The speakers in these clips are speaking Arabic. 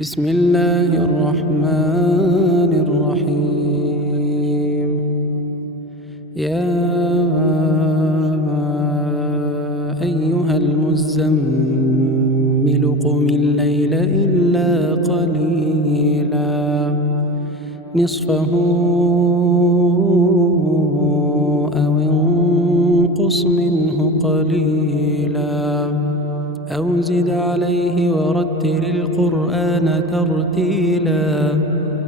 بسم الله الرحمن الرحيم. يا أيها المزمل قم الليل إلا قليلا نصفه أو انقص منه قليلا أو زد عليه ورتل القرآن ترتيلا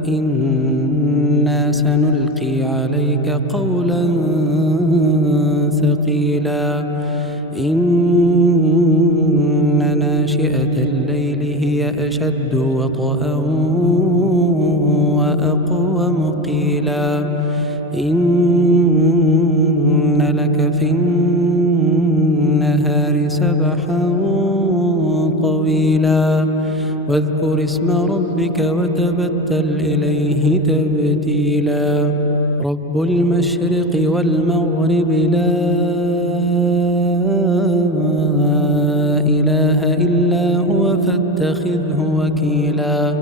إنا سنلقي عليك قولا ثقيلا إن ناشئة الليل هي أشد وطئا وأقوم قيلا إن لك في النهار سبحا طويلا واذكر اسم ربك وتبتل إليه تبتيلا رب المشرق والمغرب لا إله إلا هو فاتخذه وكيلا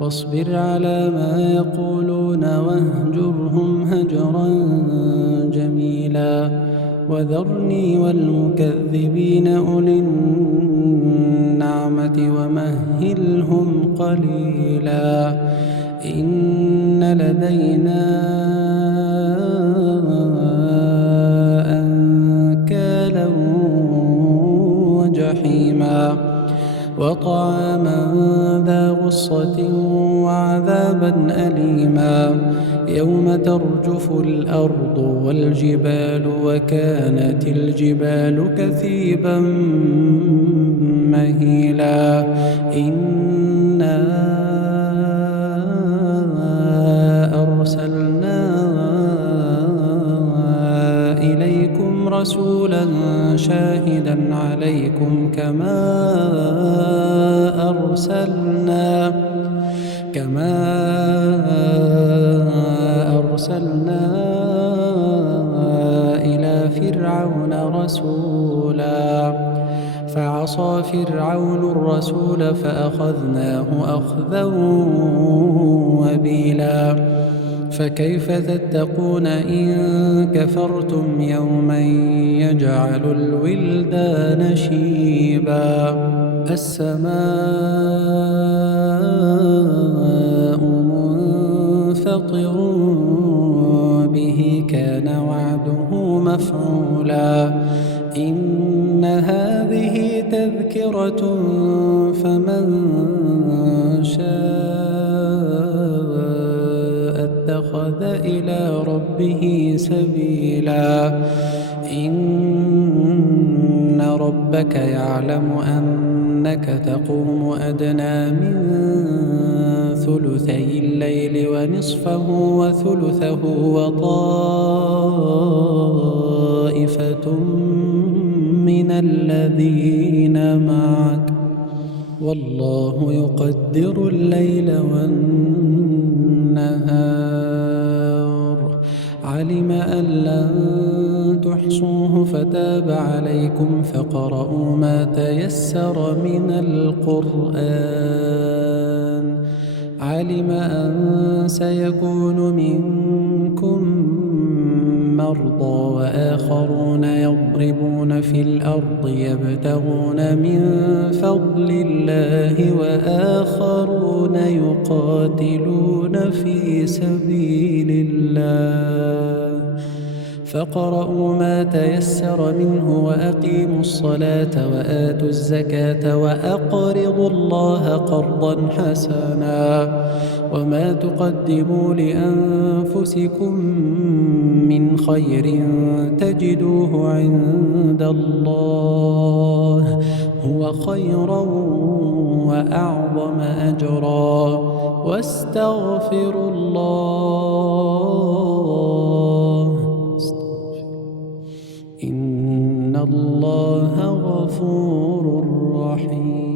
واصبر على ما يقولون واهجرهم هجرا جميلا وذرني والمكذبين أولي النعمة ومهلهم قليلا إن لدينا أنكالا وجحيما وطعاما ذا غصة وعذابا أليما يوم ترجف الأرض والجبال وكانت الجبال كثيبا مهيلا إنا أرسلنا إليكم رسولا شاهدا عليكم كما أرسلنا إلى فرعون رسولا فعصى فرعون الرسول فأخذناه أخذا وبيلا فكيف تتقون إن كفرتم يوما يجعل الولدان شيبا السماء منفطر به كان وعده مفعولا إن هذه تذكرة فمن شاء اتخذ إلى ربه سبيلا إن ربك يعلم أنك تقوم أدنى من ثلثي الليل ونصفه وثلثه وطائفة من الذين معك والله يقدر الليل والنهار علم أن لن تحصوه فتاب عليكم فاقرؤوا ما تيسر من القرآن علم أن سيكون منكم مرضى وآخرون يضربون في الأرض يبتغون من فضل الله وآخرون يقاتلون في سبيل الله فاقرؤوا ما تيسر منه وأقيموا الصلاة وآتوا الزكاة وأقرضوا الله قرضا حسنا وما تقدموا لأنفسكم من خير تجدوه عند الله هو خيرا وأعظم أجرا واستغفروا الله إن الله غفور رحيم.